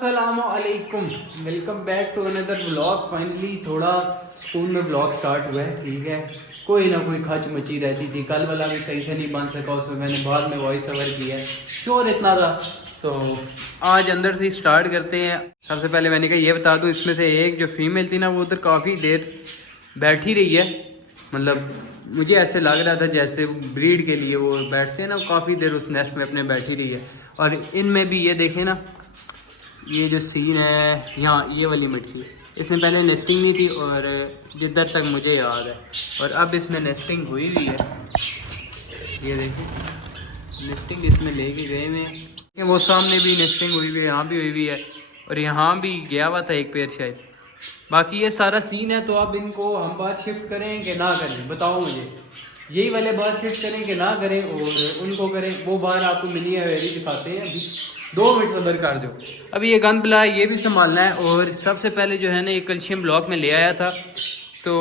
अस्सलामुअलैकुम, welcome back to another vlog. Finally थोड़ा school में व्लॉग स्टार्ट हुआ है। ठीक है, कोई ना कोई खच मची रहती थी। कल वाला भी सही से नहीं बन सका, उसमें मैंने बाद में वॉइस ओवर किया है, शोर इतना था। तो आज अंदर से स्टार्ट करते हैं। सबसे पहले मैंने कहा ये बता दूं, इसमें से एक जो फीमेल थी ना, वो उधर काफ़ी देर बैठी रही है। मतलब मुझे ऐसे लग रहा था जैसे ब्रीड के लिए वो बैठते हैं ना, काफ़ी देर उस नेस्ट में अपने बैठी रही है। और इनमें भी ये देखें ना, ये जो सीन है यहाँ, ये वाली मछली इसमें पहले नेस्टिंग नहीं थी, और जिधर तक मुझे याद है, और अब इसमें नेस्टिंग हुई हुई है। ये देखिए नेस्टिंग इसमें लेके गए हुए, वो सामने भी नेस्टिंग हुई हुई है, यहाँ भी हुई हुई है, और यहाँ भी गया हुआ था एक पेड़ शायद। बाकी ये सारा सीन है। तो अब इनको हम बाहर शिफ्ट करें कि ना करें, बताओ मुझे। यही वाले बाहर शिफ्ट करें कि ना करें, और उनको करें। वो बाहर आपको मिली है, वेरी दिखाते हैं। अभी 2 मिनट सबर कर दो। अभी ये गंद बला ये भी संभालना है। और सबसे पहले जो है ना, ये कैल्शियम ब्लॉक में ले आया था, तो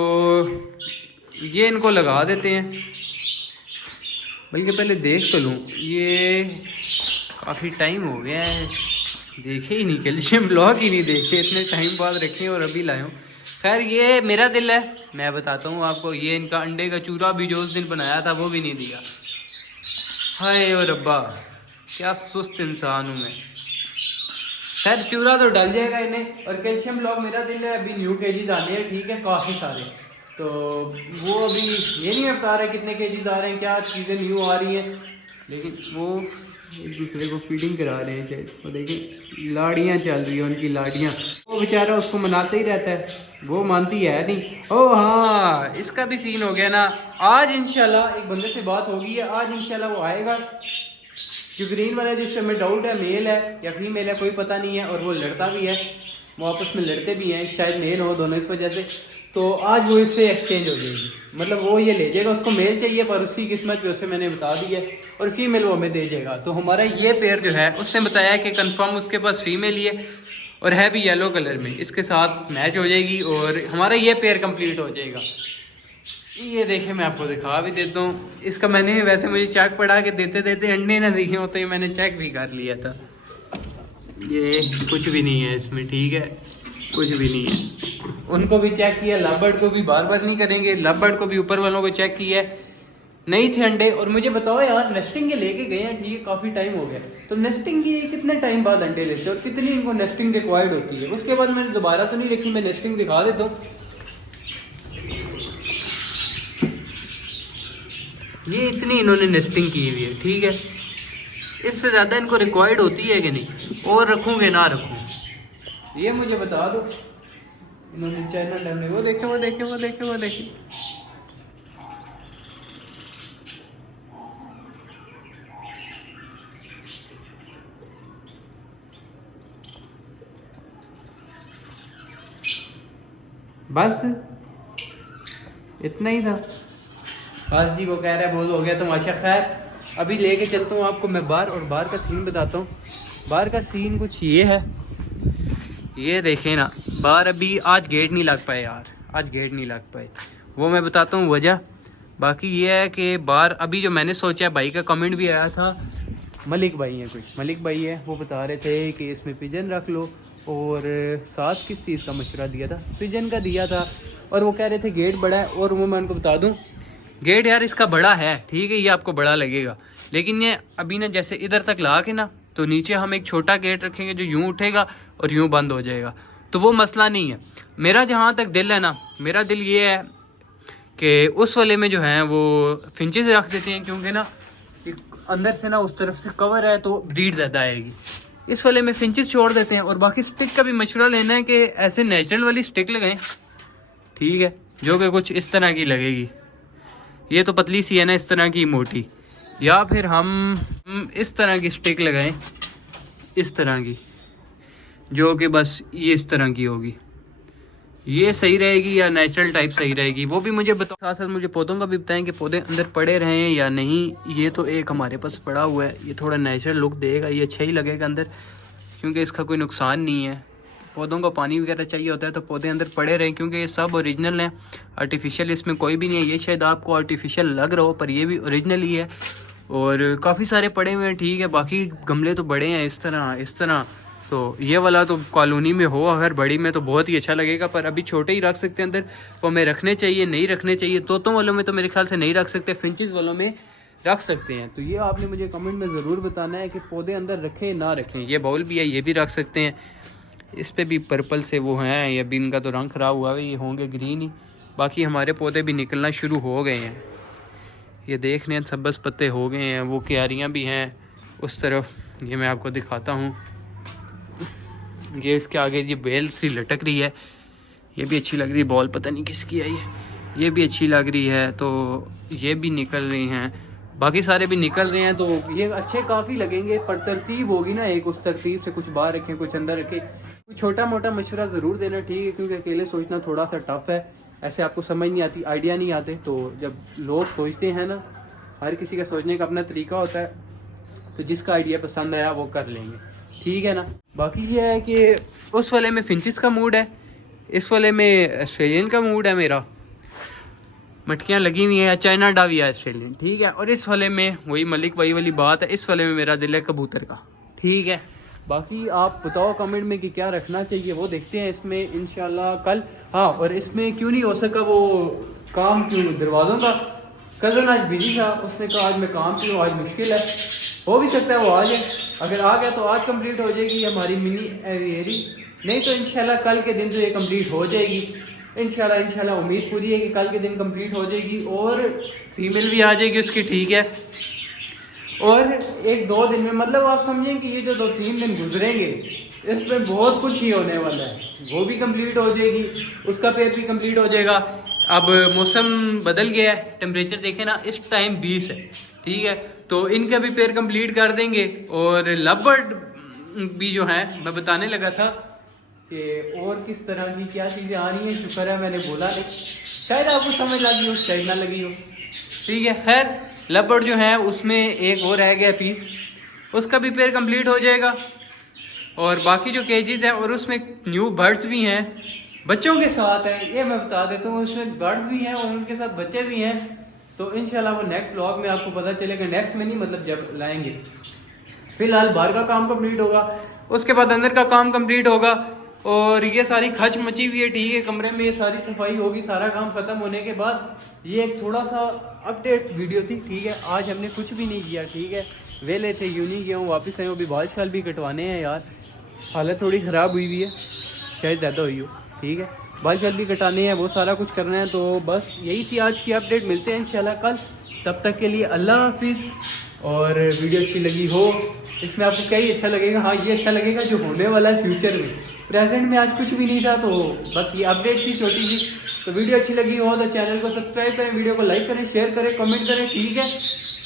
ये इनको लगा देते हैं। बल्कि पहले देख तो लूँ, ये काफ़ी टाइम हो गया है देखे ही नहीं, कैल्शियम ब्लॉक ही नहीं देखे, इतने टाइम बाद रखे और अभी लाए हूँ। खैर ये मेरा दिल है, मैं बताता हूँ आपको। ये इनका अंडे का चूरा भी जो उस दिन बनाया था वो भी नहीं दिया। हाय और रब्बा, क्या सुस्त इंसान हूँ मैं। खैर चूरा तो डल जाएगा इन्हें। और कैल्शियम ब्लॉक मेरा दिल है, अभी न्यू केजीज आने हैं। ठीक है, काफ़ी सारे। तो वो अभी ये नहीं बता रहे कितने केजीज आ रहे हैं, क्या चीज़ें न्यू आ रही हैं, लेकिन वो एक दूसरे को फीडिंग करा रहे हैं शायद। वो देखिए लाड़ियाँ चल रही हैं उनकी, लाड़ियाँ। वो बेचारा उसको मनाते ही रहता है, वो मानती है नहीं। ओ हाँ, इसका भी सीन हो गया ना। आज इंशाल्लाह एक बंदे से बात होगी है, आज इंशाल्लाह वो आएगा। जो ग्रीन वाला जिससे हमें डाउट है मेल है या फीमेल है कोई पता नहीं है, और वो लड़ता भी है, वो आपस में लड़ते भी हैं, शायद मेल हो दोनों इस वजह से। तो आज वो इससे एक्सचेंज हो जाएगी, मतलब वो ये ले जाएगा। उसको मेल चाहिए पर उसकी किस्मत पे उसे मैंने बता दी है, और फीमेल वो हमें दे जाएगा। तो हमारा ये पेयर जो है, उसने बताया कि कंफर्म उसके पास फीमेल ही है, और है भी येलो कलर में, इसके साथ मैच हो जाएगी और हमारा ये पेयर कंप्लीट हो जाएगा। ये देखे, मैं आपको दिखा भी देता हूँ। इसका मैंने वैसे मुझे चेक पड़ा कि देते देते अंडे ना दिखे होते, मैंने चेक भी कर लिया था। ये कुछ भी नहीं है इसमें, ठीक है, कुछ भी नहीं है। उनको भी चेक किया, लवबर्ड को भी बार बार नहीं करेंगे, लवबर्ड को भी ऊपर वालों को चेक किया, नहीं थे अंडे। और मुझे बताओ यार, नेस्टिंग के लेके गए हैं, ठीक है, काफ़ी टाइम हो गया, तो नेस्टिंग के कितने टाइम बाद अंडे देते हैं और कितनी इनको नेस्टिंग रिक्वायर्ड होती है। उसके बाद मैंने दोबारा तो नहीं रखी, मैं नेस्टिंग दिखा देता हूँ। ये इतनी इन्होंने नेस्टिंग की हुई है, ठीक है, इससे ज़्यादा इनको रिक्वायर्ड होती है कि नहीं, और रखूँगे ना रखूँ, ये मुझे बता दो। इन्होंने चैनल डालने, वो देखे वो देखे वो देखे वो देखे। बस इतना ही था। बस जी, वो कह रहा है बहुत हो गया तमाशा। खैर अभी लेके चलता हूँ आपको मैं बाहर, और बाहर का सीन बताता हूँ। बाहर का सीन कुछ ये है, ये देखें ना, बाहर अभी आज गेट नहीं लग पाए यार, आज गेट नहीं लग पाए, वो मैं बताता हूँ वजह। बाकी ये है कि बाहर अभी जो मैंने सोचा, भाई का कमेंट भी आया था, मलिक भाई है कोई, मलिक भाई है, वो बता रहे थे कि इसमें पिजन रख लो, और साथ किस चीज़ का मशवरा दिया था, पिजन का दिया था। और वो कह रहे थे गेट बड़ा है, और वो मैं उनको बता दूँ, गेट यार इसका बड़ा है, ठीक है, ये आपको बड़ा लगेगा, लेकिन ये अभी ना जैसे इधर तक ला के ना, तो नीचे हम एक छोटा गेट रखेंगे जो यूँ उठेगा और यूँ बंद हो जाएगा, तो वो मसला नहीं है। मेरा जहाँ तक दिल है ना, मेरा दिल ये है कि उस वाले में जो है वो फिंचेस रख देते हैं, क्योंकि ना अंदर से ना उस तरफ से कवर है तो ब्रीड ज़्यादा आएगी। इस वाले में फिंचेस छोड़ देते हैं। और बाकी स्टिक का भी मशवरा लेना है कि ऐसे नेचुरल वाली स्टिक लगाएं, ठीक है, जो कि कुछ इस तरह की लगेगी। ये तो पतली सी है ना, इस तरह की मोटी, या फिर हम इस तरह की स्टिक लगाएं, इस तरह की, जो कि बस ये इस तरह की होगी। ये सही रहेगी या नेचुरल टाइप सही रहेगी, वो भी मुझे बताओ। साथ साथ मुझे पौधों का भी बताएं कि पौधे अंदर पड़े रहें या नहीं। ये तो एक हमारे पास पड़ा हुआ है, ये थोड़ा नेचुरल लुक देगा, ये अच्छा ही लगेगा अंदर, क्योंकि इसका कोई नुकसान नहीं है। पौधों को पानी वगैरह चाहिए होता है तो पौधे अंदर पड़े रहें, क्योंकि ये सब ओरिजिनल हैं, आर्टिफिशियल इसमें कोई भी नहीं है। ये शायद आपको आर्टिफिशियल लग रहा हो, पर ये भी ओरिजिनल ही है, और काफ़ी सारे पड़े हुए हैं, ठीक है। बाकी गमले तो बड़े हैं, इस तरह तो ये वाला तो कॉलोनी में हो अगर बड़ी में तो बहुत ही अच्छा लगेगा, पर अभी छोटे ही रख सकते हैं अंदर। वो हमें रखने चाहिए, नहीं रखने चाहिए। तोतों वालों में तो मेरे ख्याल से नहीं रख सकते, फिंचेस वालों में रख सकते हैं। तो ये आपने मुझे कमेंट में ज़रूर बताना है कि पौधे अंदर रखें ना रखें। ये बाउल भी है, ये भी रख सकते हैं। इस पर भी पर्पल से वो हैं, ये भी इनका तो रंग ख़राब हुआ है, ये होंगे ग्रीन ही। बाकी हमारे पौधे भी निकलना शुरू हो गए हैं, ये देख रहे हैं सब्ज़ पत्ते हो गए हैं। वो क्यारियाँ भी हैं उस तरफ, ये मैं आपको दिखाता हूँ। ये इसके आगे ये बेल सी लटक रही है, ये भी अच्छी लग रही है। बॉल पता नहीं किसकी है, ये भी अच्छी लग रही है। तो ये भी निकल रही हैं, बाकी सारे भी निकल रहे हैं। तो ये अच्छे काफ़ी लगेंगे, पर तरतीब होगी ना एक, उस तरतीब से कुछ बाहर रखें कुछ अंदर रखें। कुछ छोटा मोटा मशवरा ज़रूर देना, ठीक है, क्योंकि अकेले सोचना थोड़ा सा टफ है। ऐसे आपको समझ नहीं आती, आइडिया नहीं आते। तो जब लोग सोचते हैं ना, हर किसी का सोचने का अपना तरीका होता है, तो जिसका आइडिया पसंद आया वो कर लेंगे, ठीक है ना। बाकी ये है कि उस वाले में फिंचिस का मूड है, इस वाले में ऑस्ट्रेलियन का मूड है। मेरा मटकियाँ लगी हुई हैं, चाइना डावी है ऑस्ट्रेलियन, ठीक है। और इस वाले में वही मलिक वही वाली बात है, इस वाले में मेरा दिल है कबूतर का, ठीक है। बाकी आप बताओ कमेंट में कि क्या रखना चाहिए, वो देखते हैं इसमें इंशाल्लाह कल। हाँ, और इसमें क्यों नहीं हो सका वो काम, क्यों दरवाज़ों का, कज़न आज बिजी था, उसने कहा आज मैं काम क्यों, आज मुश्किल है। हो भी सकता है वो आ जाए, अगर आ गया तो आज कंप्लीट हो जाएगी हमारी मिनी एवियरी, नहीं तो इंशाल्लाह कल के दिन तो ये कंप्लीट हो जाएगी। इंशाल्लाह उम्मीद पूरी है कि कल के दिन कंप्लीट हो जाएगी और फीमेल भी आ जाएगी उसकी, ठीक है। और एक दो दिन में, मतलब आप समझें कि ये जो 2-3 दिन गुजरेंगे इसमें बहुत कुछ ही होने वाला है। वो भी कंप्लीट हो जाएगी, उसका पेड़ भी कंप्लीट हो जाएगा। अब मौसम बदल गया है, टेम्परेचर देखें ना, इस टाइम 20 है, ठीक है। तो इनका भी पेड़ कंप्लीट कर देंगे। और लवबर्ड भी जो है, मैं बताने लगा था कि और किस तरह की क्या चीज़ें आ रही हैं, शुक्र है मैंने बोला नहीं, शायद आपको समझ लगी हो शायद ना लगी हो, ठीक है। खैर लवबर्ड जो है उसमें एक और रह गया पीस, उसका भी पेड़ कंप्लीट हो जाएगा। और बाकी जो केजेस हैं और उसमें न्यू बर्ड्स भी हैं, बच्चों के साथ हैं, ये मैं बता देता हूँ, उसमें बर्ड्स भी हैं और उनके साथ बच्चे भी हैं। तो इंशाल्लाह वो नेक्स्ट व्लॉग में आपको पता चलेगा, नेक्स्ट में नहीं मतलब जब लाएंगे। फिलहाल बाहर का काम कंप्लीट होगा, उसके बाद अंदर का काम कंप्लीट होगा। और ये सारी खच मची हुई है, ठीक है, कमरे में ये सारी सफाई होगी सारा काम खत्म होने के बाद। ये एक थोड़ा सा अपडेट वीडियो थी, ठीक है। आज हमने कुछ भी नहीं किया, ठीक है, वेले थे, यूँ नहीं गया हूँ, वापस आए हूँ। अभी बाल शाल भी कटवाने हैं यार, हालत थोड़ी ख़राब हुई हुई है, शायद ज़्यादा हुई हो, ठीक है। बाल शाल भी कटाने हैं, वो सारा कुछ करना है। तो बस यही थी आज की अपडेट, मिलते हैं इंशाल्लाह कल, तब तक के लिए अल्लाह हाफिज़। और वीडियो अच्छी लगी हो, इसमें आपको क्या ही अच्छा लगेगा, हाँ ये अच्छा लगेगा जो होने वाला है फ्यूचर में, प्रेजेंट में आज कुछ भी नहीं था। तो बस ये अपडेट थी छोटी सी। तो वीडियो अच्छी लगी हो तो चैनल को सब्सक्राइब करें, वीडियो को लाइक करें, शेयर करें, कमेंट करें, ठीक है।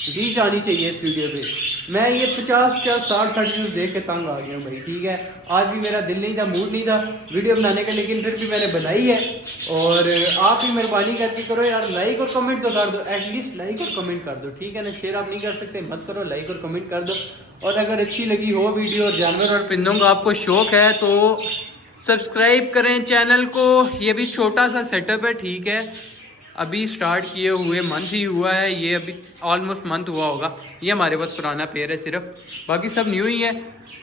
रीच आनी चाहिए इस वीडियो पे। मैं ये 50-60 व्यूज देख के तंग आ गया हूँ भाई, ठीक है। आज भी मेरा दिल नहीं था, मूड नहीं था वीडियो बनाने का, लेकिन फिर भी मैंने बनाई है। और आप ही मेहरबानी करके करो यार, लाइक और कमेंट तो कर दो, एटलीस्ट लाइक और कमेंट कर दो, ठीक है ना। शेयर आप नहीं कर सकते, मत करो, लाइक और कमेंट कर दो। और अगर अच्छी लगी हो वीडियो और जानवर और परिंदों का आपको शौक है तो सब्सक्राइब करें चैनल को। ये भी छोटा सा सेटअप है, ठीक है, अभी स्टार्ट किए हुए मंथ ही हुआ है, ये अभी ऑलमोस्ट मंथ हुआ होगा। ये हमारे पास पुराना पेड़ है सिर्फ, बाकी सब न्यू ही है।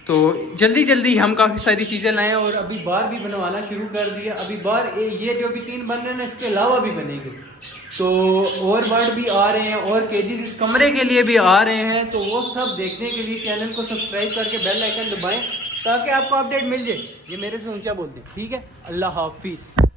तो जल्दी जल्दी हम काफ़ी सारी चीज़ें लाएं और अभी बार भी बनवाना शुरू कर दिया। अभी बार ये जो भी 3 बन रहे हैं ना, इसके अलावा भी बनेंगे। तो और बर्ड भी आ रहे हैं और केजेस इस कमरे के लिए भी आ रहे हैं। तो वो सब देखने के लिए चैनल को सब्सक्राइब करके बेल आइकन दबाएं ताकि आपको अपडेट मिल जाए। ये मेरे से ऊंचा बोलते हैं, ठीक है। अल्लाह हाफिज़।